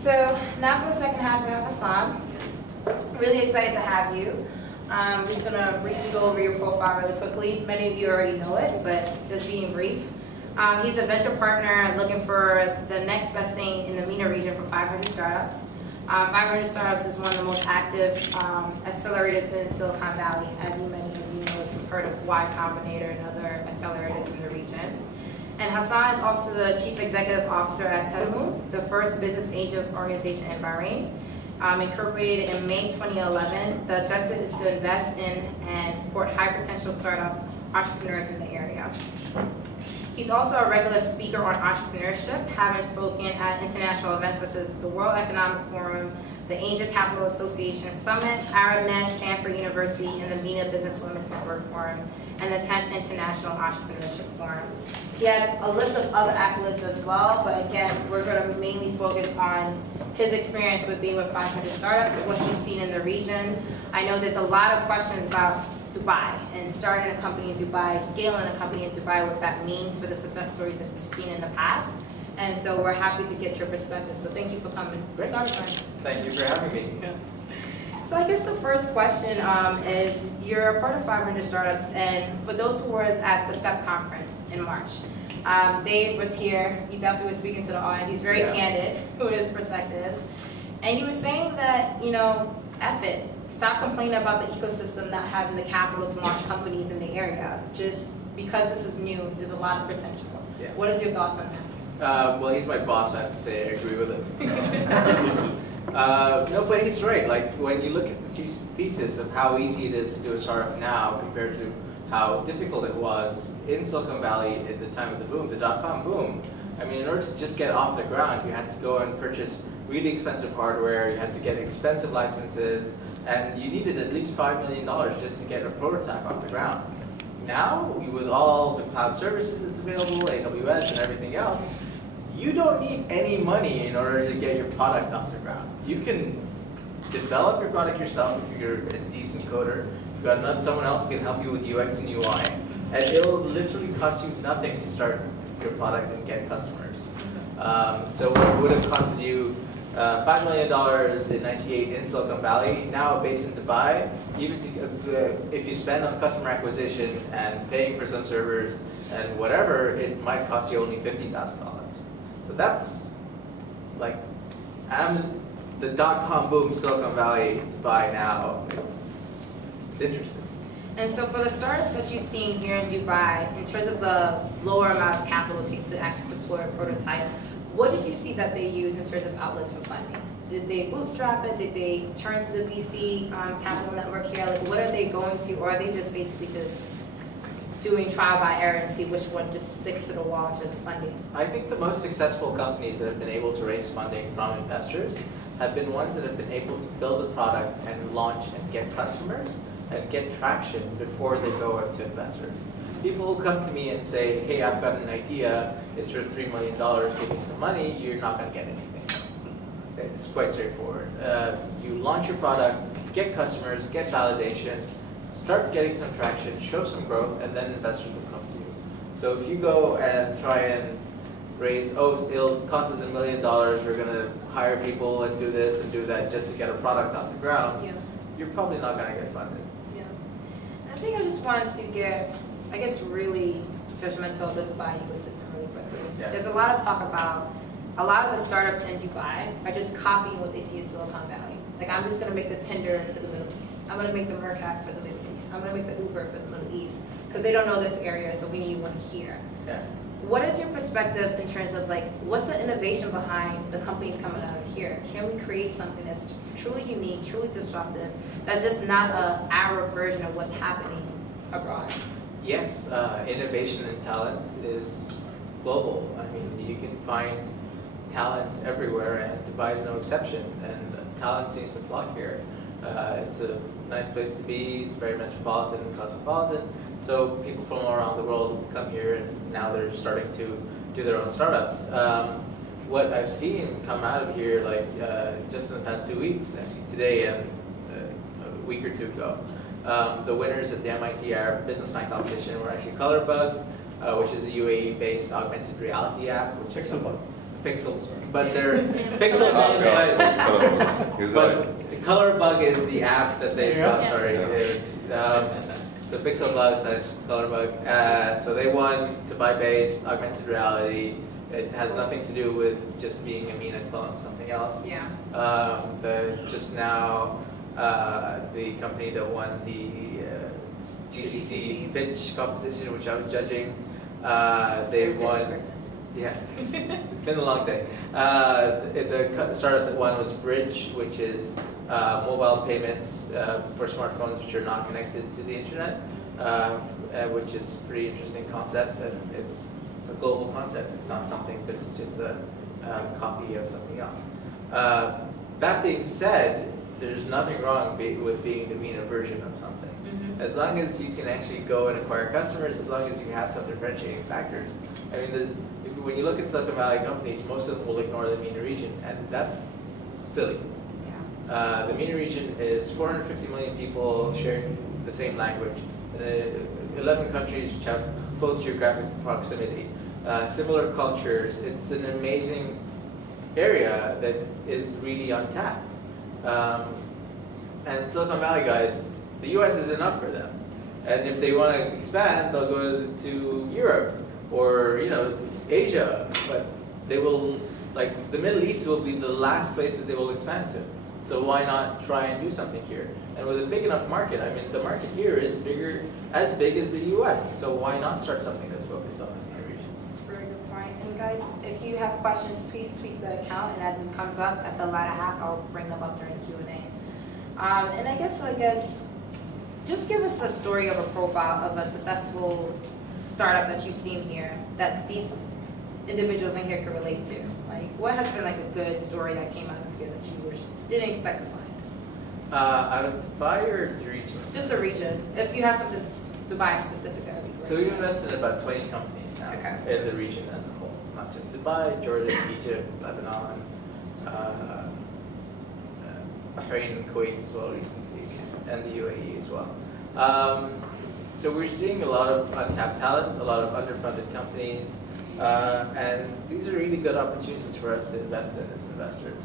So now for the second half, we have Hasan. Really excited to have you. I'm just going to briefly go over your profile really quickly. Many of you already know it, but just being brief. He's a venture partner looking for the next best thing in the MENA region for 500 startups. 500 Startups is one of the most active accelerators in Silicon Valley, as many of you know if you've heard of Y Combinator and other accelerators in the region. And Hasan is also the Chief Executive Officer at Tenmou, the first business angels organization in Bahrain. Incorporated in May 2011, the objective is to invest in and support high-potential startup entrepreneurs in the area. He's also a regular speaker on entrepreneurship, having spoken at international events such as the World Economic Forum, the Angel Capital Association Summit, Arabnet, Stanford University, and the MENA Business Women's Network Forum, and the 10th International Entrepreneurship Forum. He has a list of other accolades as well, but again, we're going to mainly focus on his experience with being with 500 startups, what he's seen in the region. I know there's a lot of questions about Dubai and starting a company in Dubai, scaling a company in Dubai, what that means for the success stories that we've seen in the past. And so we're happy to get your perspective. So thank you for coming. Thank you for having me. Yeah. So I guess the first question is, you're a part of 500 Startups, and for those who were at the STEP conference in March, Dave was here. He definitely was speaking to the audience. He's very candid with his perspective. And he was saying that, you know, F it. Stop complaining about the ecosystem not having the capital to launch companies in the area. Just because this is new, there's a lot of potential. Yeah. What is your thoughts on that? Well, he's my boss, so I have to say I agree with him. No, but he's right. Like, when you look at the thesis of how easy it is to do a startup now compared to how difficult it was in Silicon Valley at the time of the boom, the dot-com boom. I mean, in order to just get off the ground, you had to go and purchase really expensive hardware, you had to get expensive licenses, and you needed at least $5 million just to get a prototype off the ground. Now, with all the cloud services that's available, AWS and everything else, you don't need any money in order to get your product off the ground. You can develop your product yourself if you're a decent coder. You've got someone else who can help you with UX and UI, and it'll literally cost you nothing to start your product and get customers. So what would have costed you $5 million in '98 in Silicon Valley, now based in Dubai, even if you spend on customer acquisition and paying for some servers and whatever, it might cost you only $50,000. So that's like, the dot-com boom, Silicon Valley, Dubai now. It's interesting. And so for the startups that you've seen here in Dubai, in terms of the lower amount of capital it takes to actually deploy a prototype, what did you see that they use in terms of outlets for funding? Did they bootstrap it? Did they turn to the VC capital network here? Like, what are they going to, or are they just basically just doing trial by error and see which one just sticks to the wall in terms of funding? I think the most successful companies that have been able to raise funding from investors have been ones that have been able to build a product and launch and get customers and get traction before they go out to investors. People who come to me and say, hey, I've got an idea, it's worth $3 million, give me some money, you're not going to get anything. It's quite straightforward. You launch your product, get customers, get validation, start getting some traction, show some growth, and then investors will come to you. So if you go and try and raise, oh, it'll cost us $1 million, we're going to hire people and do this and do that just to get a product off the ground, you're probably not going to get funded. Yeah. I think I just wanted to get, I guess, really judgmental of the Dubai ecosystem really quickly. Yeah. There's a lot of talk about a lot of the startups in Dubai are just copying what they see in Silicon Valley. Like, I'm just going to make the Tinder for the Middle East. I'm going to make the Mercat for the Middle East. I'm going to make the Uber for the Middle East. Because they don't know this area, so we need one here. Yeah. What is your perspective in terms of, like, what's the innovation behind the companies coming out of here? Can we create something that's truly unique, truly disruptive, that's just not an Arab version of what's happening abroad? Yes, innovation and talent is global. I mean, you can find talent everywhere, and Dubai is no exception, and talent seems to flock here. It's a nice place to be, it's very metropolitan and cosmopolitan, so people from all around the world come here, and now they're starting to do their own startups. What I've seen come out of here, like just in the past 2 weeks, actually today and a week or two ago, the winners at the MIT Arab Business Plan competition were actually Colorbug, which is a UAE-based augmented reality app. Which Pixelbug. Pixel. but they're Pixel Bug. But Color Bug is the app that they've got. Sorry, so Pixel Bug / Color Bug. So they want to buy based augmented reality. It has nothing to do with just being a MENA clone, something else. Yeah. Just now, the company that won the GCC pitch competition, which I was judging, they won. Yeah, it's been a long day. The startup that won was Bridge, which is mobile payments for smartphones which are not connected to the internet, which is a pretty interesting concept. And it's a global concept. It's not something that's just a copy of something else. That being said, there's nothing wrong with being the MENA version of something. As long as you can actually go and acquire customers, as long as you have some differentiating factors. I mean, when you look at Silicon Valley companies, most of them will ignore the MENA region, and that's silly. Yeah. The MENA region is 450 million people sharing the same language. 11 countries which have close geographic proximity, similar cultures. It's an amazing area that is really untapped. And Silicon Valley guys, the US is enough for them. And if they want to expand, they'll go to Europe or Asia. But they will, like, the Middle East will be the last place that they will expand to. So why not try and do something here? And with a big enough market, I mean, the market here is as big as the US. So why not start something that's focused on the MENA region? Very good point. And guys, if you have questions, please tweet the account, and as it comes up at the latter half, I'll bring them up during Q&A. And I guess, just give us a story of a profile of a successful startup that you've seen here that these individuals in here can relate to. Like, what has been like a good story that came out of here that you didn't expect to find? Out of Dubai or the region? Just the region. If you have something Dubai specific, that would be great. So we've invested in about 20 companies now in the region as a whole. Not just Dubai, Jordan, Egypt, Lebanon, Bahrain, Kuwait as well recently, and the UAE as well. So we're seeing a lot of untapped talent, a lot of underfunded companies, and these are really good opportunities for us to invest in as investors.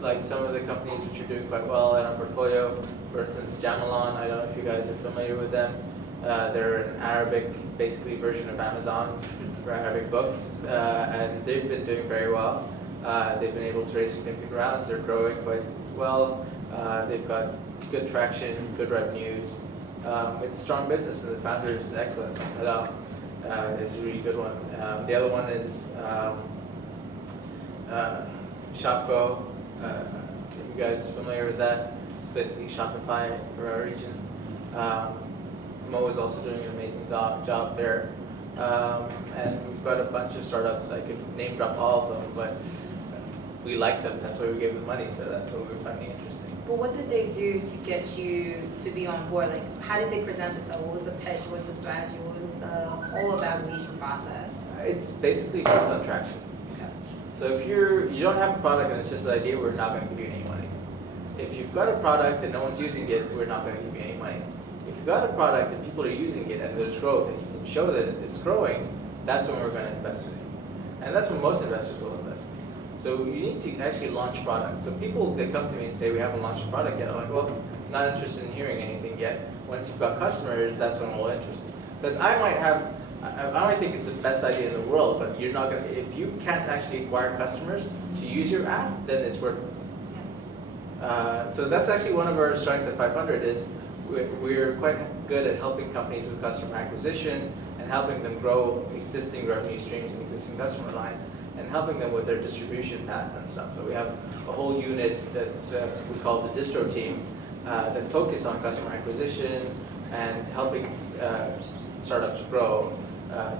Like some of the companies which are doing quite well in our portfolio, for instance, Jamalon, I don't know if you guys are familiar with them. They're an Arabic, basically, version of Amazon for Arabic books, and they've been doing very well. They've been able to raise significant rounds. They're growing quite well. They've got good traction, good revenues. It's a strong business, and the founder is excellent. Hello. Is a really good one. The other one is Shopgo. Are you guys familiar with that? It's basically Shopify for our region. Mo is also doing an amazing job there. And we've got a bunch of startups. I could name drop all of them, but we like them. That's why we gave them money, so that's what we're finding interesting. But what did they do to get you to be on board? Like, how did they present this? What was the pitch? What was the strategy? What was the whole evaluation process? It's basically based on traction. Okay. So if you don't have a product and it's just an idea, we're not going to give you any money. If you've got a product and no one's using it, we're not going to give you any money. If you've got a product and people are using it and there's growth and you can show that it's growing, that's when we're going to invest in it. And that's when most investors will invest in it. So you need to actually launch product. So people, they come to me and say, we haven't launched a product yet. I'm like, well, not interested in hearing anything yet. Once you've got customers, that's when we'll interest you. Because I might think it's the best idea in the world, but you're not going to, if you can't actually acquire customers to use your app, then it's worthless. So that's actually one of our strengths at 500 is we're quite good at helping companies with customer acquisition and helping them grow existing revenue streams and existing customer lines and helping them with their distribution path and stuff. So we have a whole unit that's we call the distro team that focus on customer acquisition and helping startups grow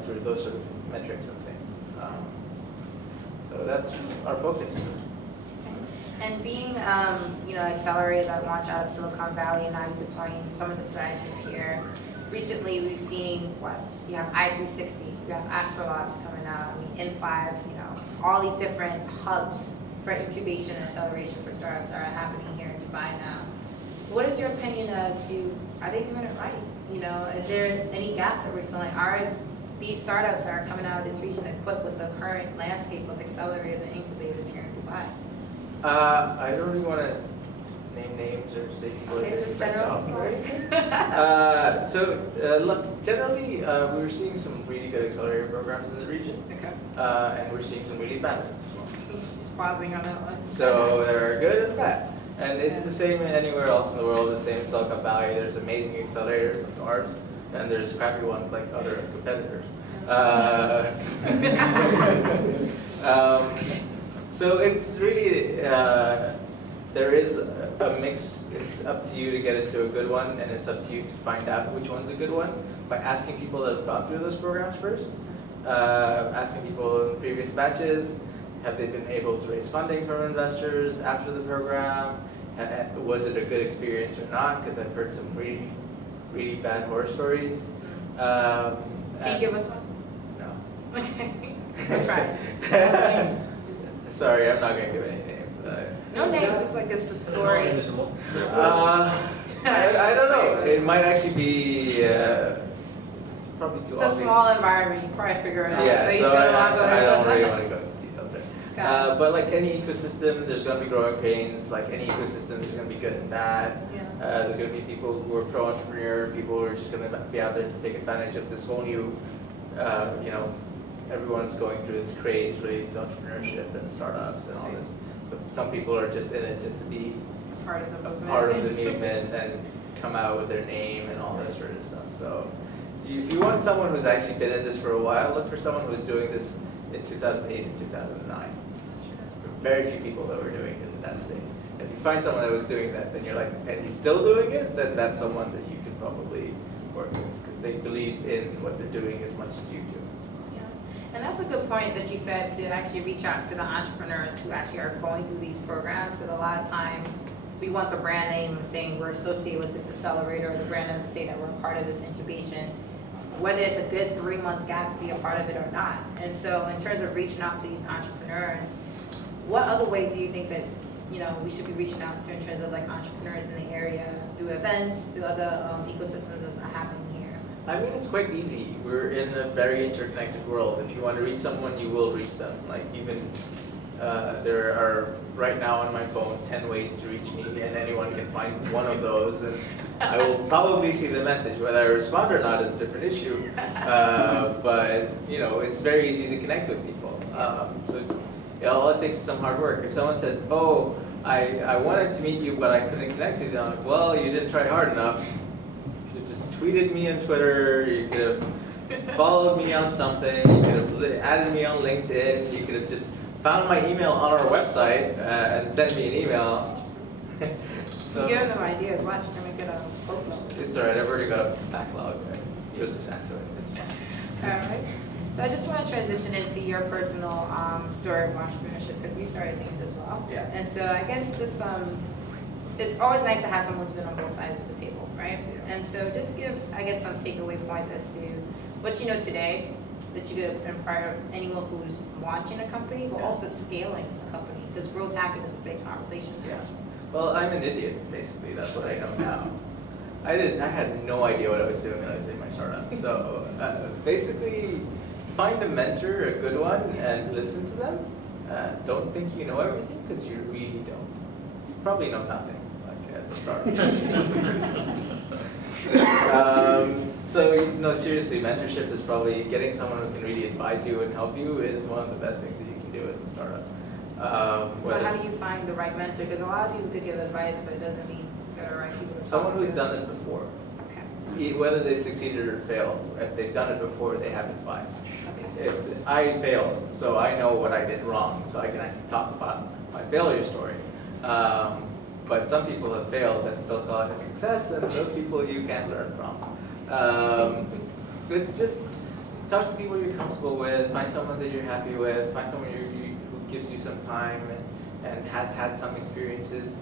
through those sort of metrics and things. So that's our focus. And being, accelerated that launch out of Silicon Valley and now you're deploying some of the strategies here. Recently, we've seen you have i360, you have Astrolabs coming out, N5, all these different hubs for incubation and acceleration for startups are happening here in Dubai now. What is your opinion as to, are they doing it right? Is there any gaps that we're feeling? Are these startups are coming out of this region equipped with the current landscape of accelerators and incubators here in Dubai? I don't really want to name names or say people. Okay, just general story. Look, generally, we're seeing some really good accelerator programs in the region. Okay. And we're seeing some really bad ones as well. Just pausing on that one. So there are good and bad. And it's the same anywhere else in the world, the same in Silicon Valley. There's amazing accelerators like ours, and there's crappy ones like other competitors. So it's really, there is a mix. It's up to you to get into a good one, and it's up to you to find out which one's a good one by asking people that have gone through those programs first, asking people in previous batches, have they been able to raise funding from investors after the program? Was it a good experience or not? Because I've heard some really, really bad horror stories. Can you give us one? No. Okay. We'll try. Sorry, I'm not going to give any names. No names, just like this is a story. I don't know. It might actually be probably too obvious. It's a small environment. You probably figure it out. Yeah, so I don't really want to go into details there. But like any ecosystem, there's going to be growing pains. Like any ecosystem, there's going to be good and bad. Yeah. There's going to be people who are pro-entrepreneur, people who are just going to be out there to take advantage of this whole new, everyone's going through this craze related to entrepreneurship and startups and all this. So some people are just in it just to be part of the movement, part of the movement and come out with their name and all this sort of stuff. So if you want someone who's actually been in this for a while, look for someone who's doing this in 2008 and 2009. There are very few people that were doing it at that stage. If you find someone that was doing that, then you're like, and he's still doing it, then that's someone that you can probably work with because they believe in what they're doing as much as you do. And that's a good point that you said, to actually reach out to the entrepreneurs who actually are going through these programs, because a lot of times we want the brand name of saying we're associated with this accelerator, or the brand name to say that we're a part of this incubation, whether it's a good 3-month gap to be a part of it or not. And so in terms of reaching out to these entrepreneurs, what other ways do you think that we should be reaching out to in terms of like entrepreneurs in the area, through events, through other ecosystems that are happening here? I mean, it's quite easy. We're in a very interconnected world. If you want to reach someone, you will reach them. Like even there are right now on my phone 10 ways to reach me, and anyone can find one of those, and I will probably see the message. Whether I respond or not is a different issue. But it's very easy to connect with people. All it takes is some hard work. If someone says, "Oh, I wanted to meet you, but I couldn't connect with you," I'm like, "Well, you didn't try hard enough. Just tweeted me on Twitter, you could have followed me on something, you could have added me on LinkedIn, you could have just found my email on our website and sent me an email." So, you give them ideas. Watch, you're going to get a boatload. It's alright, I've already got a backlog. You'll just add to it. It's fine. Alright. So I just want to transition into your personal story of entrepreneurship, because you started things as well. Yeah. And so I guess just it's always nice to have someone who's been on both sides of the table, right? Yeah. And so just give, I guess, some takeaway points as to what you know today that you could inspire anyone who's launching a company, but also scaling a company, because growth hacking is a big conversation. Yeah. Well, I'm an idiot, basically. That's what I know now. I had no idea what I was doing when I was in my startup. So basically, find a mentor, a good one, and listen to them. Don't think you know everything, because you really don't. You probably know nothing. As a startup. So seriously, mentorship is probably getting someone who can really advise you and help you is one of the best things that you can do as a startup. But how do you find the right mentor? Because a lot of people could give advice, but it doesn't mean they're the right people to talk to. Someone who's done it before. Okay. Whether they've succeeded or failed, if they've done it before, they have advice. Okay. If I failed, so I know what I did wrong, so I can actually talk about my failure story. But some people have failed and still call it a success, and those people you can't learn from. It's just talk to people you're comfortable with, find someone that you're happy with, find someone who gives you some time and has had some experiences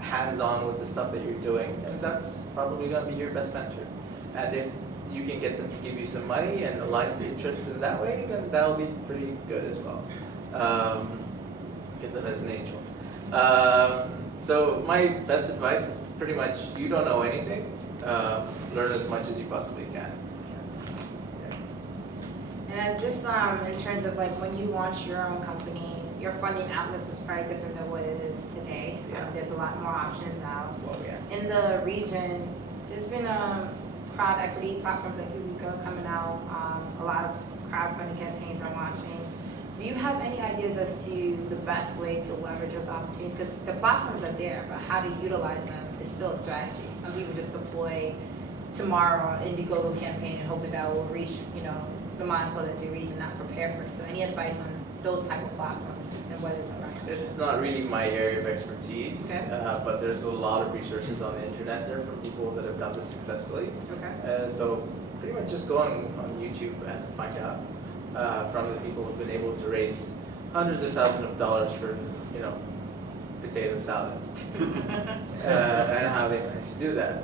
hands-on with the stuff that you're doing, and that's probably going to be your best mentor. And if you can get them to give you some money and align the interests in that way, then that'll be pretty good as well. Get them as an angel. So my best advice is pretty much, you don't know anything, learn as much as you possibly can. Yeah. And just in terms of like when you launch your own company, your funding outlets is probably different than what it is today. Yeah. There's a lot more options now. Well, yeah. In the region, there's been crowd equity platforms like Eureka coming out. A lot of crowdfunding campaigns are launching. Do you have any ideas as to the best way to leverage those opportunities? Because the platforms are there, but how to utilize them is still a strategy. Some people just deploy tomorrow an Indiegogo campaign and hope that will reach, the milestone that they reach and not prepare for it. So any advice on those type of platforms and what is around? It's not really my area of expertise, okay. But there's a lot of resources on the internet there from people that have done this successfully. Okay. So pretty much just go on YouTube and find out from the people who've been able to raise hundreds of thousands of dollars for, potato salad, and how they managed to do that.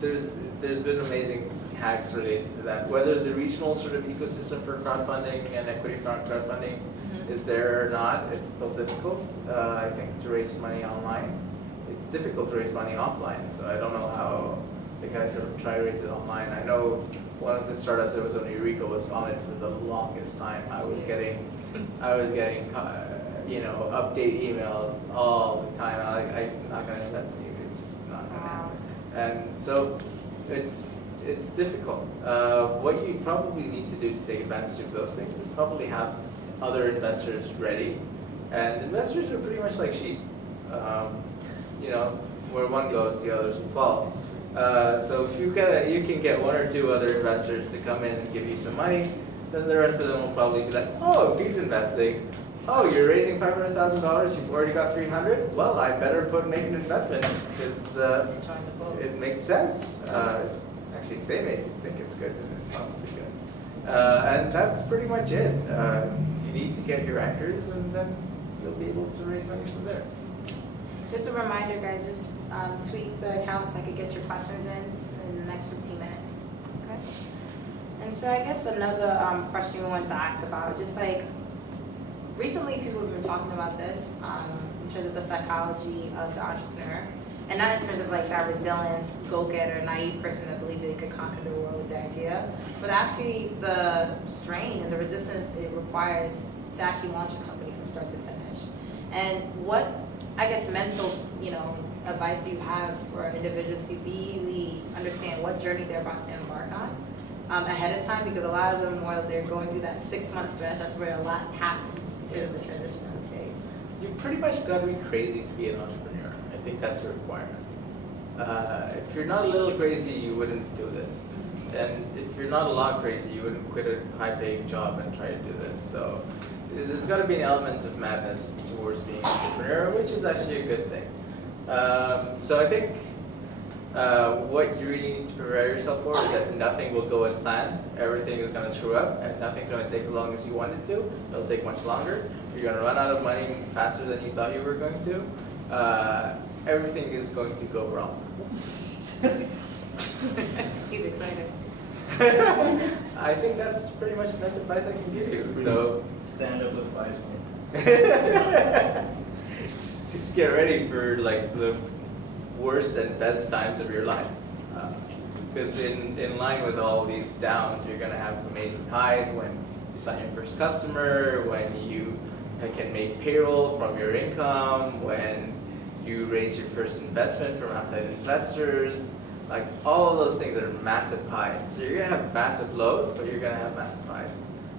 There's been amazing hacks related to that. Whether the regional sort of ecosystem for crowdfunding and equity crowdfunding is there or not, it's still difficult, I think, to raise money online. It's difficult to raise money offline, so I don't know how the guys sort of try to raise it online. I know one of the startups that was on Eureka was on it for the longest time. I was getting update emails all the time. I'm not going to invest in you. It's just not going to happen. And so it's difficult. What you probably need to do to take advantage of those things is probably have other investors ready. And investors are pretty much like sheep. Where one goes, the others will follow. So if you can get one or two other investors to come in and give you some money, then the rest of them will probably be like, oh, if he's investing, oh, you're raising $500,000, you've already got 300. Well, I better make an investment because it makes sense. Actually, if they make it think it's good, then it's probably good. And that's pretty much it. You need to get your anchors, and then you'll be able to raise money from there. Just a reminder, guys, just tweet the account so I could get your questions in the next 15 minutes. Okay. And so I guess another question we wanted to ask about, just like recently people have been talking about this in terms of the psychology of the entrepreneur, and not in terms of like that resilience, go-getter, naive person that believed they could conquer the world with the idea, but actually the strain and the resistance it requires to actually launch a company from start to finish. And what, I guess, mental, advice do you have for individuals to really understand what journey they're about to embark on ahead of time? Because a lot of them, while they're going through that 6-month stretch, that's where a lot happens in terms of the transitional phase. You pretty much got to be crazy to be an entrepreneur. I think that's a requirement. If you're not a little crazy, you wouldn't do this. And if you're not a lot crazy, you wouldn't quit a high-paying job and try to do this. So there's got to be an element of madness towards being an entrepreneur, which is actually a good thing. So I think what you really need to prepare yourself for is that nothing will go as planned. Everything is going to screw up, and nothing's going to take as long as you want it to. It'll take much longer. You're going to run out of money faster than you thought you were going to. Everything is going to go wrong. He's excited. I think that's pretty much the best advice I can give you. So stand-up advice. just get ready for like the worst and best times of your life. Because in line with all these downs, you're going to have amazing highs when you sign your first customer, when you can make payroll from your income, when you raise your first investment from outside investors. Like, all of those things are massive highs. So you're going to have massive lows, but you're going to have massive highs.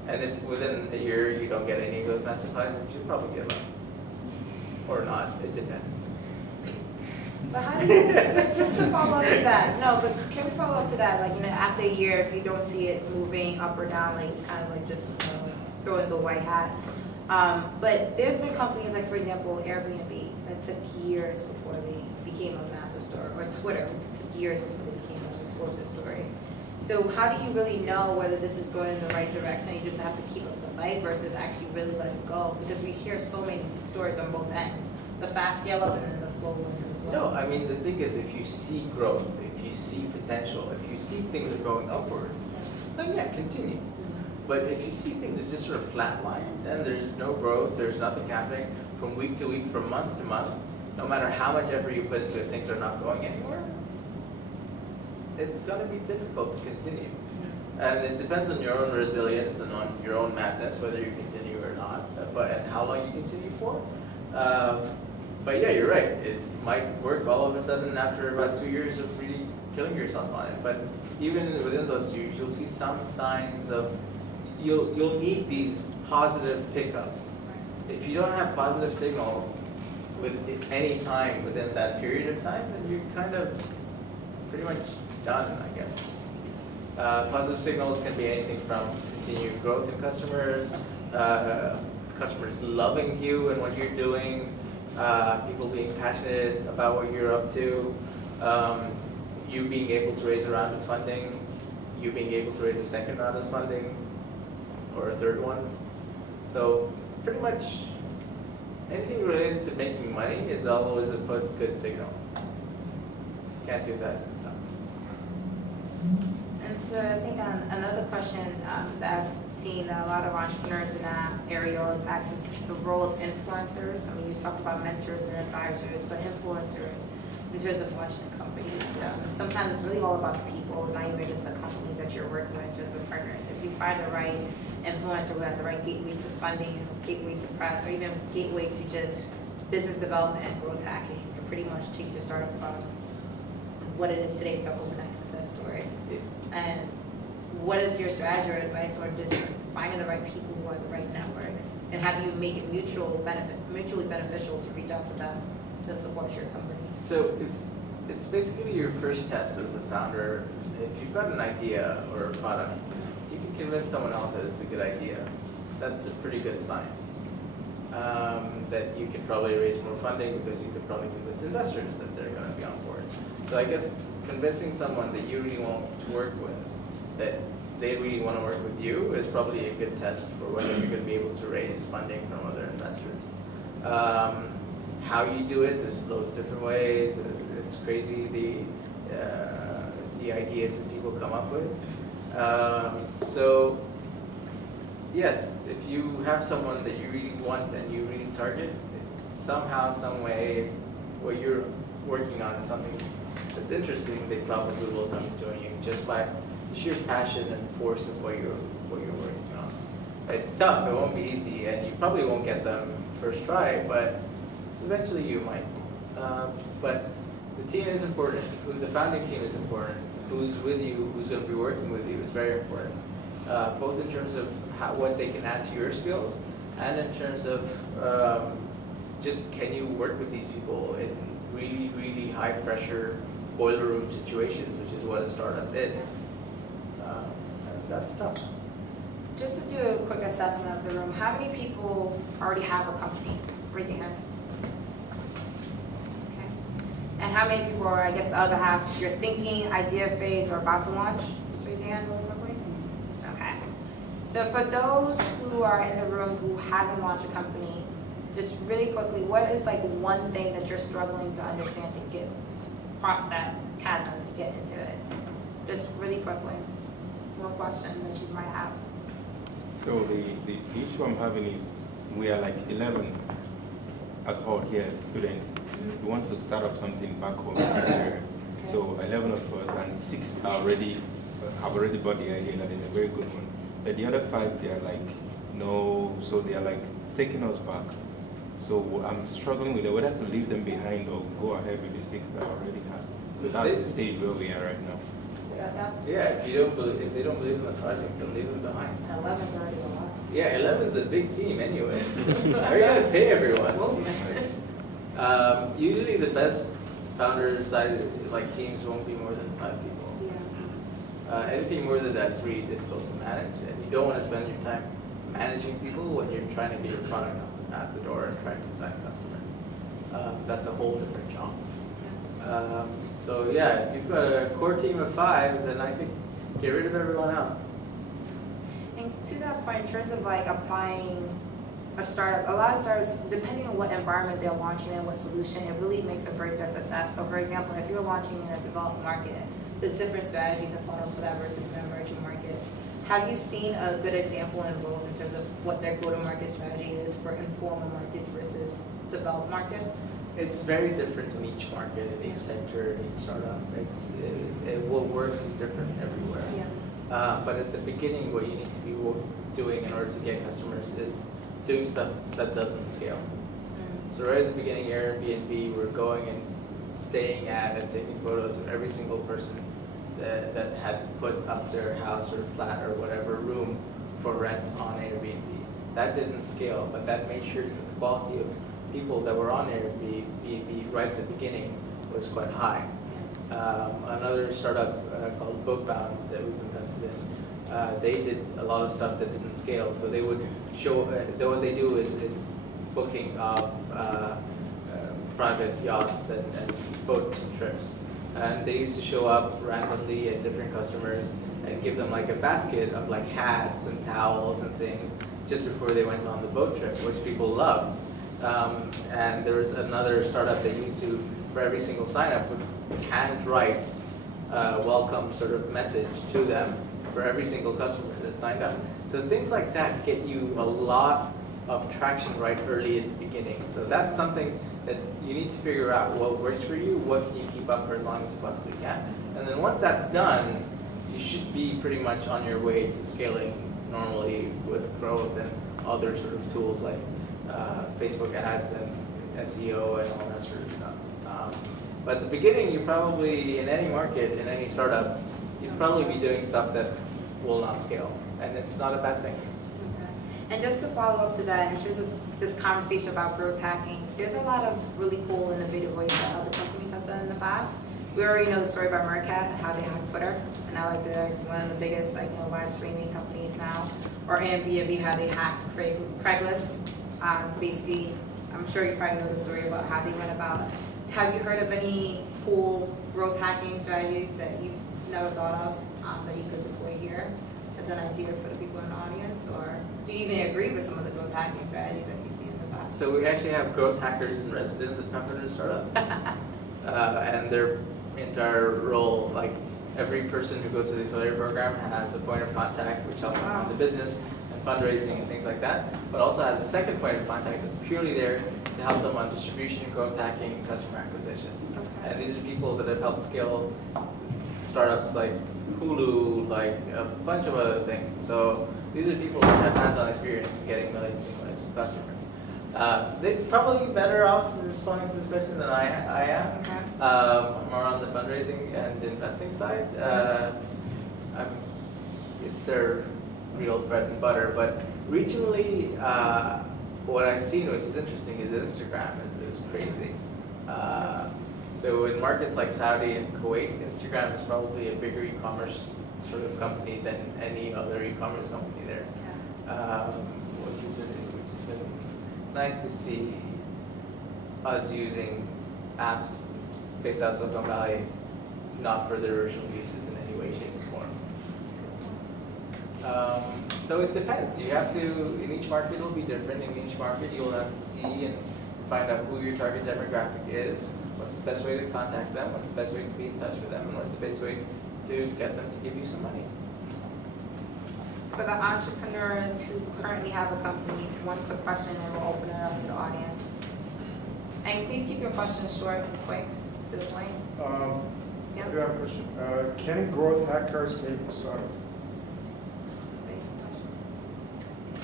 And if within a year you don't get any of those massive highs, then you should probably give up. Or not, it depends. But how do you, but just to follow up to that, no, but can we follow up to that? Like, after a year, if you don't see it moving up or down, like it's kind of like just throwing the white hat. But there's been companies like, for example, Airbnb that took years before they became a massive story, or Twitter took years before they became an explosive story. So how do you really know whether this is going in the right direction? You just have to keep up the fight versus actually really let it go, because we hear so many stories on both ends. The fast scale up and then the slow one as well. No, I mean, the thing is, if you see growth, if you see potential, if you see things are going upwards, then yeah, continue. But if you see things that just sort of flatline, then there's no growth, there's nothing happening from week to week, from month to month, no matter how much effort you put into it, things are not going anywhere, it's going to be difficult to continue. And it depends on your own resilience and on your own madness, whether you continue or not, and how long you continue for. But yeah, you're right. It might work all of a sudden after about 2 years of really killing yourself on it. But even within those years, you'll see some signs of, you'll need these positive pickups. If you don't have positive signals with any time within that period of time, then you're kind of pretty much done, I guess. Positive signals can be anything from continued growth in customers, customers loving you and what you're doing, people being passionate about what you're up to, you being able to raise a round of funding, you being able to raise a second round of funding, or a third one. So pretty much anything related to making money is always a good signal. Can't do that, it's tough. And so I think another question that I've seen a lot of entrepreneurs in that area is access to the role of influencers. I mean, you talked about mentors and advisors, but influencers in terms of launching a company. Sometimes it's really all about the people, not even just the companies that you're working with, just the partners. If you find the right influencer who has the right gateway to funding, gateway to press, or even gateway to just business development and growth hacking, it pretty much takes your startup from what it is today to overnight success story. And what is your strategy or advice on just finding the right people who are the right networks, and how do you make it mutually beneficial to reach out to them to support your company? So it's basically your first test as a founder. If you've got an idea or a product, you can convince someone else that it's a good idea. That's a pretty good sign. That you could probably raise more funding because you could probably convince investors that they're going to be on board. So I guess convincing someone that you really want to work with, that they really want to work with you, is probably a good test for whether you're going to be able to raise funding from other investors. How you do it, there's loads of different ways. It's crazy the ideas that people come up with. So yes, if you have someone that you really want and you really target, somehow, some way, what you're working on is something that's interesting, they probably will come and join you just by the sheer passion and force of what you're working on. It's tough, it won't be easy, and you probably won't get them first try, but eventually you might. But the team is important. The founding team is important. Who's with you, who's going to be working with you is very important. Both in terms of what they can add to your skills, and in terms of just can you work with these people in really, really high pressure boiler room situations, which is what a startup is. And that's tough. Just to do a quick assessment of the room, how many people already have a company? Raise your hand. Okay. And how many people are, I guess the other half, you're thinking, idea phase, or about to launch? Just raise your hand really quickly. Okay. So for those who are in the room who hasn't launched a company, just really quickly, what is like one thing that you're struggling to understand to get across that chasm to get into it? Just really quickly, one question that you might have. So the issue I'm having is we are like 11 at all here as students. We want to start up something back home in Nigeria. Okay. So 11 of us, and 6 are have already bought the idea that it's a very good one. But the other 5, they are like, no, so they are like taking us back. So I'm struggling with whether to leave them behind or go ahead with the 6 that I already have. So that's the stage where we are right now. Yeah, if they don't believe in the project, then leave them behind. 11's already a lot. Yeah, 11's a big team anyway. How are you going to pay everyone? Usually the best founder side like teams won't be more than 5 people. Yeah. Anything more than that's really difficult to manage, and you don't want to spend your time managing people when you're trying to get your product out the door and trying to sign customers. That's a whole different job. So yeah, if you've got a core team of 5, then I think get rid of everyone else. And to that point, in terms of like applying a startup, a lot of startups, depending on what environment they're launching in, what solution, it really makes or breaks their success. So for example, if you're launching in a developed market, there's different strategies and funnels for that versus in emerging markets. Have you seen a good example in both in terms of what their go-to-market strategy is for informal markets versus developed markets? It's very different in each market, in each sector, in each startup. What works is different everywhere. Yeah. But at the beginning, what you need to be doing in order to get customers is doing stuff that doesn't scale. So right at the beginning, Airbnb, we're going and staying at and taking photos of every single person that had put up their house or flat or whatever room for rent on Airbnb. That didn't scale, but that made sure that the quality of people that were on Airbnb right at the beginning was quite high. Another startup called Bookbound that we've invested in, they did a lot of stuff that didn't scale. So they would show, what they do is booking of private yachts and boat trips. And they used to show up randomly at different customers and give them like a basket of like hats and towels and things just before they went on the boat trip, which people loved. And there was another startup that used to, for every single sign-up, would handwrite welcome sort of message to them for every single customer that signed up. So things like that get you a lot of traction right early at the beginning. So that's something that you need to figure out what works for you, what can you keep up for as long as you possibly can. And then once that's done, you should be pretty much on your way to scaling normally with growth and other sort of tools like Facebook ads and SEO and all that sort of stuff. But at the beginning, you probably, in any market, in any startup, you'd probably be doing stuff that will not scale. And it's not a bad thing. And just to follow up to that, in terms of this conversation about growth hacking, there's a lot of really cool, innovative ways that other companies have done in the past. We already know the story about Meerkat and how they hacked Twitter, and now like they're one of the biggest live streaming companies now. Or Airbnb, how they hacked Craigslist. It's basically, I'm sure you probably know the story about how they went about. Have you heard of any cool growth hacking strategies that you've never thought of that you could deploy here as an idea for the people in the audience? Or do you even agree with some of the growth hacking strategies that you've seen in the past? So we actually have growth hackers in residence at Stanford Startups. And their entire role, like every person who goes to the accelerator program has a point of contact which helps them run the business and fundraising and things like that, but also has a second point of contact that's purely there to help them on distribution, growth hacking, and customer acquisition. And these are people that have helped scale startups like Hulu, like a bunch of other things. So these are people that have hands-on experience in getting millions and millions of customers. They're probably better off responding to this question than I am. I'm more on the fundraising and investing side. It's their real bread and butter. But regionally, what I've seen, which is interesting, is Instagram is crazy. So in markets like Saudi and Kuwait, Instagram is probably a bigger e-commerce sort of company than any other e-commerce company there, which has been nice to see us using apps based out of Silicon Valley, not for their original uses in any way, shape, or form. So it depends. You have to, in each market it'll be different. In each market you'll have to see and find out who your target demographic is, what's the best way to contact them, what's the best way to be in touch with them, and what's the best way to get them to give you some money. For the entrepreneurs who currently have a company, one quick question and we'll open it up to the audience. And please keep your questions short and quick, to the point. I do have a question. Can growth hackers save a startup?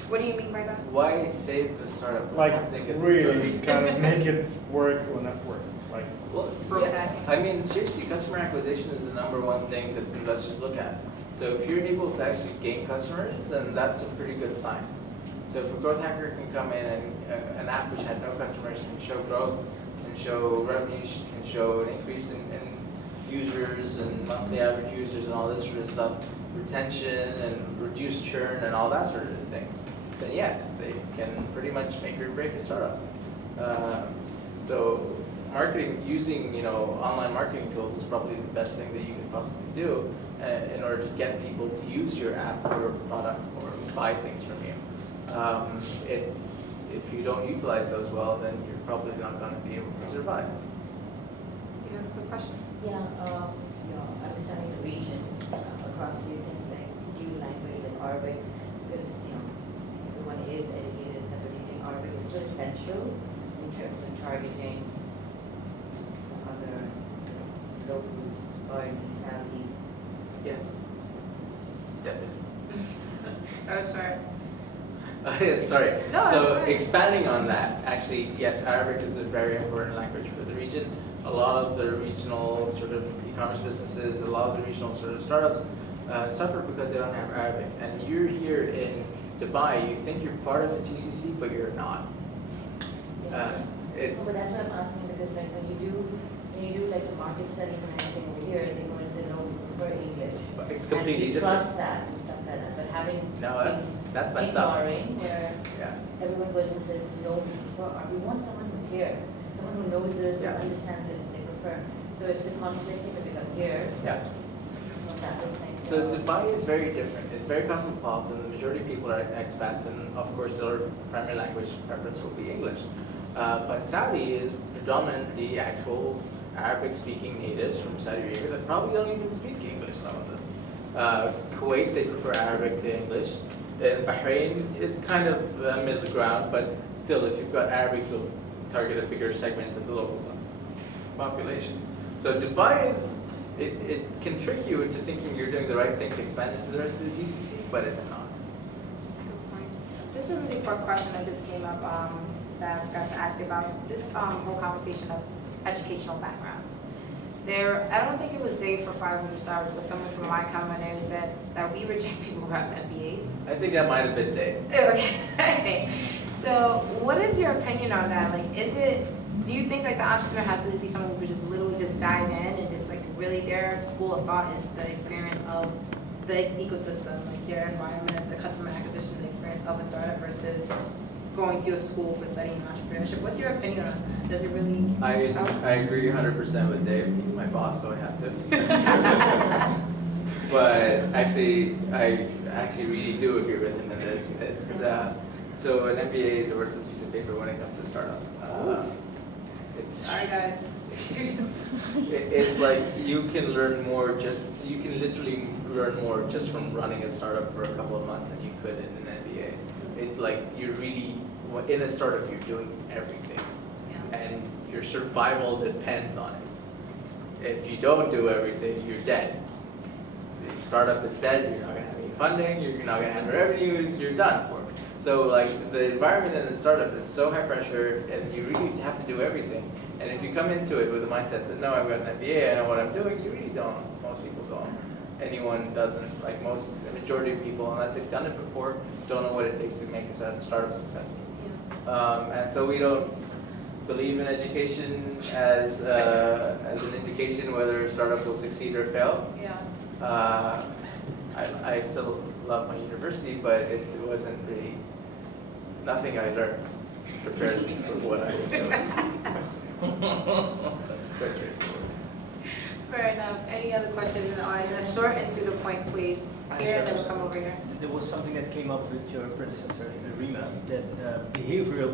What do you mean by that? Why save the startup? Like really kind of make it work or not work? Like, well, yeah. I mean, seriously, customer acquisition is the #1 thing that investors look at. So if you're able to actually gain customers, then that's a pretty good sign. So if a growth hacker can come in and an app which had no customers can show growth, can show revenue, can show an increase in users and monthly average users and all this sort of stuff, retention and reduced churn and all that sort of things, then yes, they can pretty much make or break a startup. So marketing, using online marketing tools is probably the best thing that you can possibly do in order to get people to use your app or product or buy things from you. If you don't utilize those well, then you're probably not going to be able to survive. You have a quick question? Yeah, understanding the region across dual language like Arabic, because everyone is educated, so do you think Arabic is still essential in terms of targeting other locals or Saudis? Yes. Definitely. Oh, sure. Sorry. No, that's so fine. expanding on that, actually, yes, Arabic is a very important language for the region. A lot of the regional sort of e-commerce businesses, a lot of the regional sort of startups suffer because they don't have Arabic. And you're here in Dubai, you think you're part of the GCC, but you're not. It's But that's why I'm asking, because like when you do like the market studies and everything over here, they go and say, no, we prefer English. It's completely and we different. trust that and stuff like that. But having No, that's messed in up. Bahrain, where Yeah. everyone goes and says, no, we prefer, we want someone who's here, someone who knows this, Yeah. who understands this, they prefer. So it's a conflict because I'm here, Yeah. not that listening. So Dubai is very different. It's very cosmopolitan. The majority of people are expats, and of course their primary language preference will be English. But Saudi is predominantly actual Arabic-speaking natives from Saudi Arabia that probably don't even speak English, some of them. Kuwait, they prefer Arabic to English. In Bahrain, it's kind of middle ground, but still, if you've got Arabic, you'll target a bigger segment of the local population. So Dubai is, it can trick you into thinking you're doing the right thing to expand into the rest of the GCC, but it's not. That's a good point. This is a really quick question that just came up that I forgot to ask you about. This whole conversation of educational backgrounds. I don't think it was Dave for 500 Stars or someone from my comment who said that we reject people who have MBAs. I think that might have been Dave. Okay. So what is your opinion on that? Like, do you think like the entrepreneur has to be someone who could just literally just dive in and just like really their school of thought is the experience of the ecosystem, like their environment, the customer acquisition, the experience of a startup versus going to a school for studying entrepreneurship? What's your opinion on that? Does it really help? I agree 100% with Dave. He's my boss, so I have to. But actually, I really do agree with him in this. It's so an MBA is a worthless piece of paper when it comes to startup. Sorry guys, students. It's like you can learn more. You can literally learn more just from running a startup for a couple of months than you could in an MBA. It like you're really in a startup, you're doing everything, and your survival depends on it. If you don't do everything, you're dead. The startup is dead. You're not gonna have any funding. You're not gonna have revenues. You're done for. So like the environment in the startup is so high pressure, and you really have to do everything. And if you come into it with the mindset that no, I've got an MBA, I know what I'm doing, you really don't. Most people don't. Anyone doesn't. Like the majority of people, unless they've done it before, don't know what it takes to make a startup successful. And so we don't believe in education as an indication whether a startup will succeed or fail. Yeah. I still love my university, but it wasn't really nothing I learned compared to what I was doing. It's quite straightforward. Fair enough. Any other questions in the audience? Short and to the point, please. Here, and then we'll come over here. There was something that came up with your predecessor, Rima, that behavioral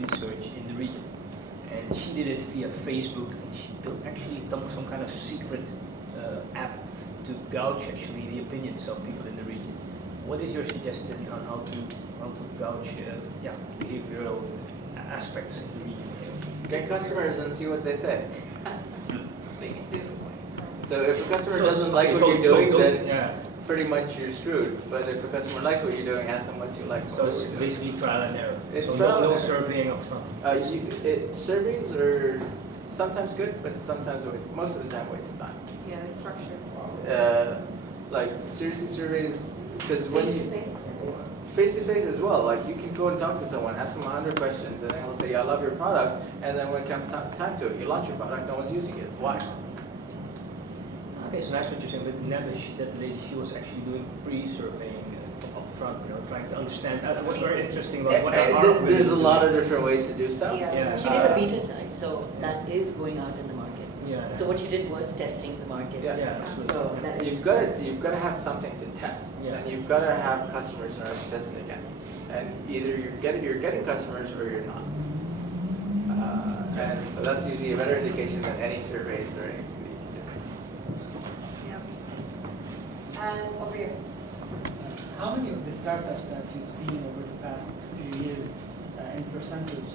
research in the region. And she did it via Facebook, and she built actually some kind of secret app to gauge actually the opinions of people in the region. What is your suggestion on how to gauge behavioral aspects in the region? Get customers and see what they say. Speaking to the point. So if a customer doesn't like what you're doing, then yeah. pretty much you're screwed. But if a customer likes what you're doing, ask them what you like. So it's basically trial and error. It's so trial and no error. surveying up front. Surveys are sometimes good, but sometimes most of the time waste of time. Yeah, the structure. Like seriously surveys, because when you Face-to-face? face-to-face as well, like you can go and talk to someone, ask them 100 questions, and then he'll say, yeah, I love your product, and then when it comes time to it, you launch your product, no one's using it. Why? Okay, so that's what you're saying. With Nebish, that lady, she was actually doing pre-surveying up front, trying to understand. That was very interesting. About what There's a lot of different ways to do stuff. Yeah. She did a beta site, so that is going out in the market. Yeah. So what she did was testing the market. Yeah. So that is, You've got to have something to test, and you've got to have customers in order to test it against. And either you're getting customers or you're not. And so that's usually a better indication than any surveys or anything that you can do. Yeah. And over here. How many of the startups that you've seen over the past few years in percentage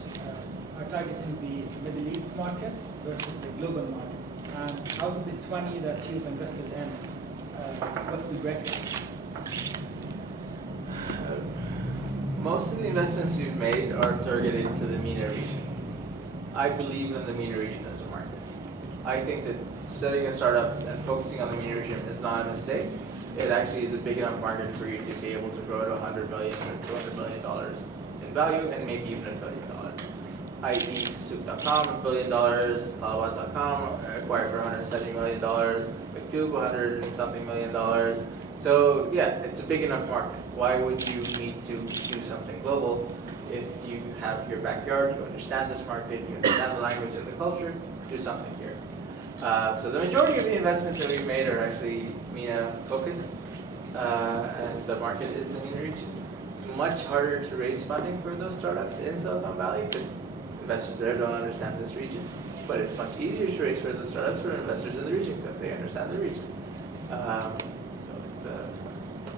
are targeting the Middle East market versus the global market? And out of the 20 that you've invested in, what's the breakage? Most of the investments we've made are targeted to the MENA region. I believe in the MENA region as a market. I think that setting a startup and focusing on the MENA region is not a mistake. It actually is a big enough market for you to be able to grow to $100 million or $200 million in value, and maybe even $1 billion. I.e. Souk.com, $1 billion, Alawat.com acquired for $170 million, McTube, $100 and something million. So yeah, it's a big enough market. Why would you need to do something global if you have your backyard, you understand this market, you understand the language and the culture, do something here. So the majority of the investments that we've made are actually MENA focused, and the market is the MENA region. It's much harder to raise funding for those startups in Silicon Valley because investors there don't understand this region. But it's much easier to raise for the startups for investors in the region because they understand the region. So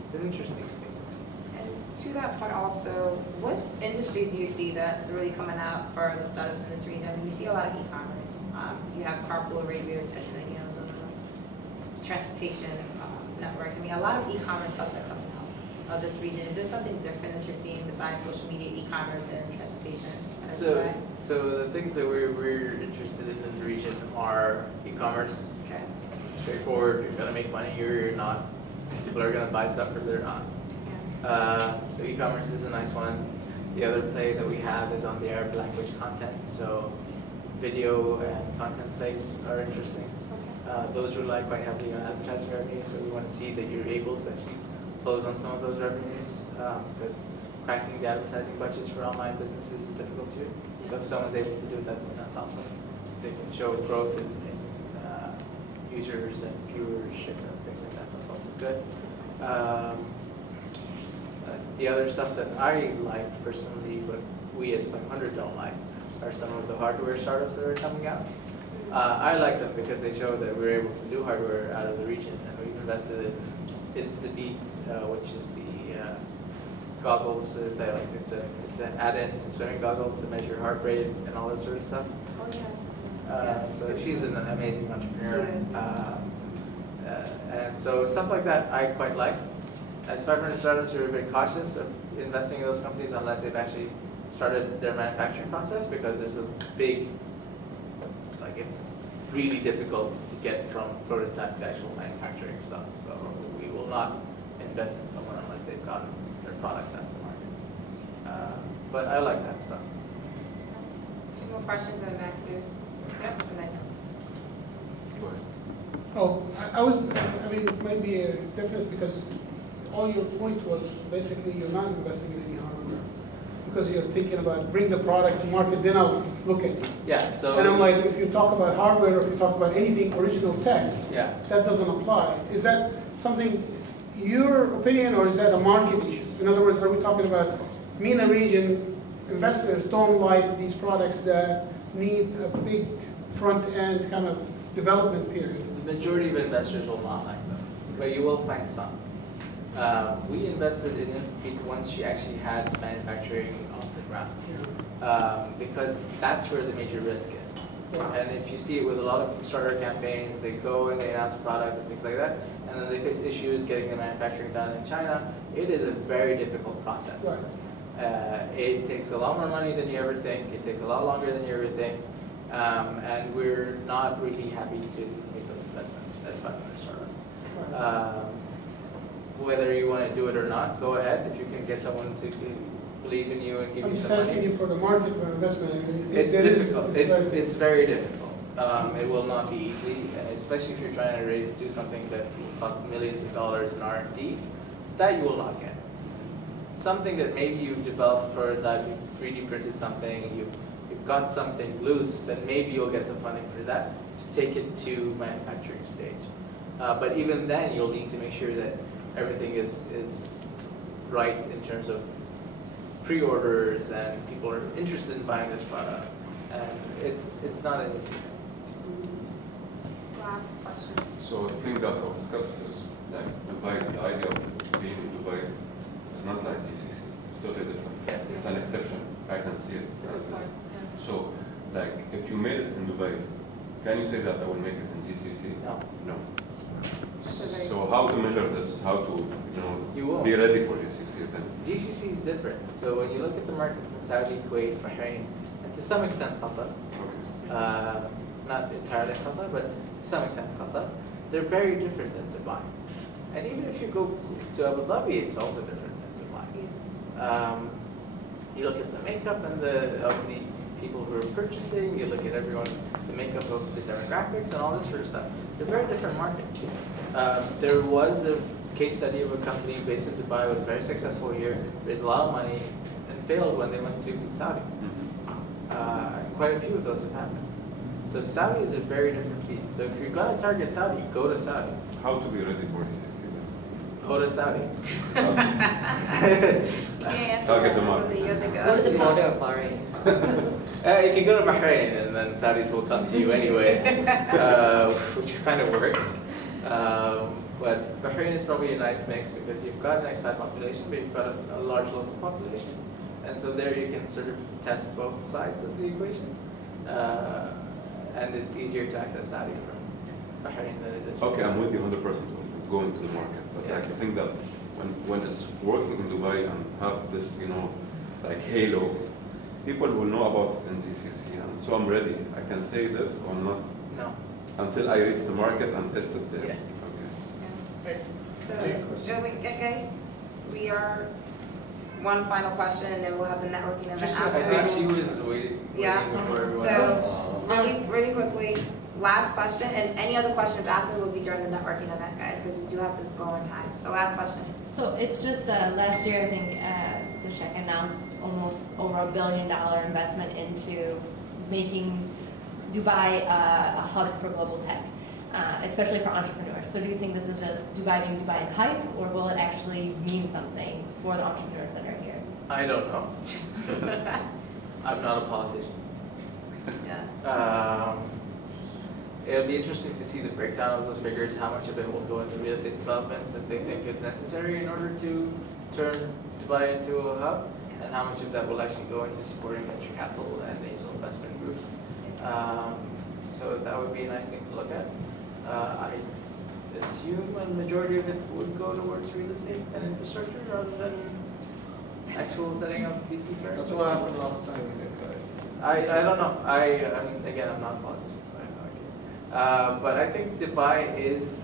it's an interesting thing. And to that point also, what industries do you see that's really coming out for the startups in this region? I mean, you see a lot of e-commerce. You have Carpool, Arabia, the transportation networks. I mean, a lot of e-commerce hubs are coming out of this region. Is this something different that you're seeing besides social media, e-commerce, and transportation? So the things that we're interested in the region are e-commerce. Okay. It's straightforward. You're gonna make money or you're not. People are gonna buy stuff or they're not. So e-commerce is a nice one. The other play that we have is on the Arab language content. So video and content plays are interesting. Those rely quite heavily on advertising revenue, so we want to see that you're able to actually close on some of those revenues, because cracking the advertising budgets for online businesses is difficult too. So if someone's able to do that, then that's awesome. They can show growth in users and viewership and things like that. That's also good. The other stuff that I like personally, but we as 500 don't like, are some of the hardware startups that are coming out. I like them because they show that we're able to do hardware out of the region, and we've invested in InstaBeat, which is the goggles that it's an add-in to swimming goggles to measure heart rate and all that sort of stuff. Oh yes. So she's an amazing entrepreneur, and so stuff like that I quite like. As 500 startups, we're a bit cautious of investing in those companies unless they've actually started their manufacturing process, because there's a big, it's really difficult to get from prototype to actual manufacturing stuff. So we will not invest in someone unless they've gotten their products out to market. But I like that stuff. Two more questions and back to, yep, and then. Go ahead. Oh, I mean, it might be different because all your point was basically you're not investing in any hardware because you're thinking about bring the product to market, then I'll look at it. Yeah, so. And I'm like, if you talk about hardware or if you talk about anything original tech, yeah, that doesn't apply. Is that something, your opinion, or is that a market issue? In other words, are we talking about MENA region investors don't like these products that need a big front-end kind of development period? The majority of investors will not like them, but you will find some. We invested in InstaBeat once she actually had manufacturing off the ground, because that's where the major risk is. And if you see it with a lot of Kickstarter campaigns, they go and they announce a product and things like that, and then they face issues getting the manufacturing done in China. It is a very difficult process. It takes a lot more money than you ever think. It takes a lot longer than you ever think. And we're not really happy to make those investments as 500 startups. Whether you want to do it or not, go ahead. If you can get someone to believe in you and give you some money. I'm just asking you for the market for investment. It's difficult. It's very difficult. It will not be easy, especially if you're trying to do something that will cost millions of dollars in R&D. That you will not get. Something that maybe you've developed a prototype, you've 3D printed something, you've got something loose, then maybe you'll get some funding for that to take it to manufacturing stage. But even then, you'll need to make sure that everything is right in terms of pre-orders and people are interested in buying this product. And it's not an easy thing. Last question. So the thing that I'll discuss is like Dubai, the idea of being in Dubai is not like GCC. It's totally different. It's an exception. I can see it. So like if you made it in Dubai, Can you say that I will make it in GCC? No. No. very- So how to measure this? How to, You won't. be ready for GCC then? GCC is different. So when you look at the markets in Saudi, Kuwait, Bahrain, and to some extent Qatar, Okay. not entirely Qatar, but to some extent Qatar, they're very different than Dubai. And even if you go to Abu Dhabi, it's also different than Dubai. You look at the makeup and of the people who are purchasing, you look at everyone, the makeup of the demographics and all this sort of stuff. They're very different markets. There was a case study of a company based in Dubai, was very successful here, raised a lot of money, and failed when they went to Saudi. Quite a few of those have happened. So Saudi is a very different beast. So if you're going to target Saudi, go to Saudi. How to be ready for GCC then? Go to Saudi. Target the market. Go to the border of Bahrain. You can go to Bahrain and then Saudis will come to you anyway, which kind of works. But Bahrain is probably a nice mix because you've got an expat population, but you've got a large local population. And so there you can sort of test both sides of the equation. And it's easier to access Saudi from Bahrain than it is from Okay, I'm with you 100% going to the market. But I think that when it's working in Dubai and have this, like halo, people will know about it in GCC. And so I'm ready. I can say this or not No. until I reach the market and test it there. Yes. Okay. So, guys, we are one final question, and then we'll have the networking event I after. think she was waiting Yeah. before everyone else. So, really quickly, last question, and any other questions after will be during the networking event, guys, because we do have to go on time. So, last question. So it's just last year, I think the Sheikh announced almost over $1 billion investment into making Dubai a hub for global tech, especially for entrepreneurs. So do you think this is just Dubai being Dubai in hype, or will it actually mean something for the entrepreneurs that are here? I don't know. I'm not a politician. Yeah. It'll be interesting to see the breakdown of those figures, how much of it will go into real estate development that they think is necessary in order to turn Dubai into a hub, and how much of that will actually go into supporting venture capital and angel investment groups. So that would be a nice thing to look at. I assume a majority of it would go towards real estate and infrastructure rather than actual setting up VC firms. That's what happened last time we did, guys. I don't know. I'm not a politician, so I have no idea. But I think Dubai is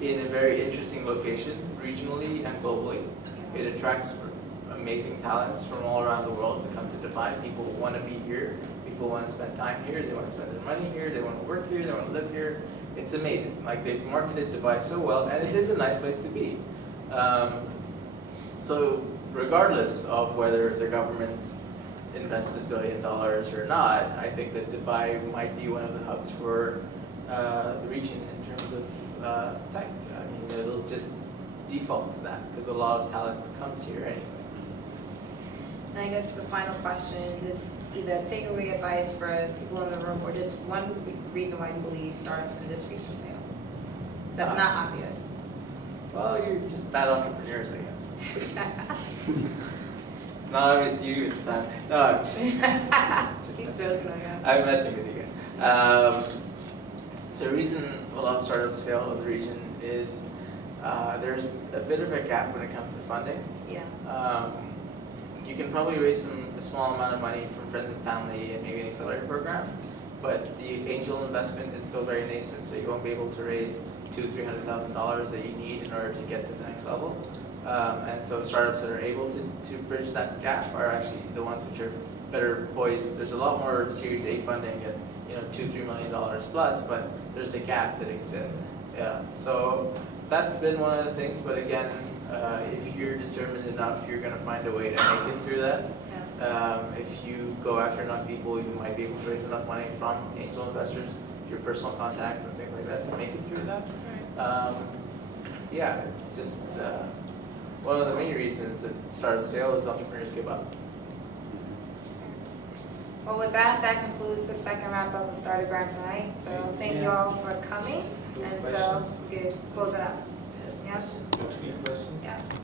in a very interesting location, regionally and globally. It attracts amazing talents from all around the world to come to Dubai. People want to be here. People want to spend time here. They want to spend their money here. They want to work here. They want to live here. It's amazing. Like, they've marketed Dubai so well, and it is a nice place to be. So regardless of whether the government invested $1 billion or not, I think that Dubai might be one of the hubs for the region in terms of tech. I mean, it'll just default to that because a lot of talent comes here anyway. And I guess the final question is either takeaway advice for people in the room, or just one reason why you believe startups in this region fail. That's not obvious. Well, you're just bad entrepreneurs, I guess. It's not obvious to you at the time. No, I'm just He's joking, I'm messing with you guys. So the reason a lot of startups fail in the region is there's a bit of a gap when it comes to funding. Yeah. You can probably raise a small amount of money from friends and family and maybe an accelerator program, but the angel investment is still very nascent, so you won't be able to raise $200,000–300,000 that you need in order to get to the next level. And so startups that are able to bridge that gap are actually the ones which are better poised. There's a lot more Series A funding at $2–3 million plus, but there's a gap that exists. Yeah. So that's been one of the things. But again, if you're determined enough, you're going to find a way to make it through that. Yeah. If you go after enough people, you might be able to raise enough money from angel investors, your personal contacts and things like that to make it through that. Yeah, it's just one of the main reasons that startups fail is entrepreneurs give up. Well, with that, that concludes the second wrap up of Startup Grind tonight. So thank you all for coming. And so we could close it up. Yeah. Questions? Yeah.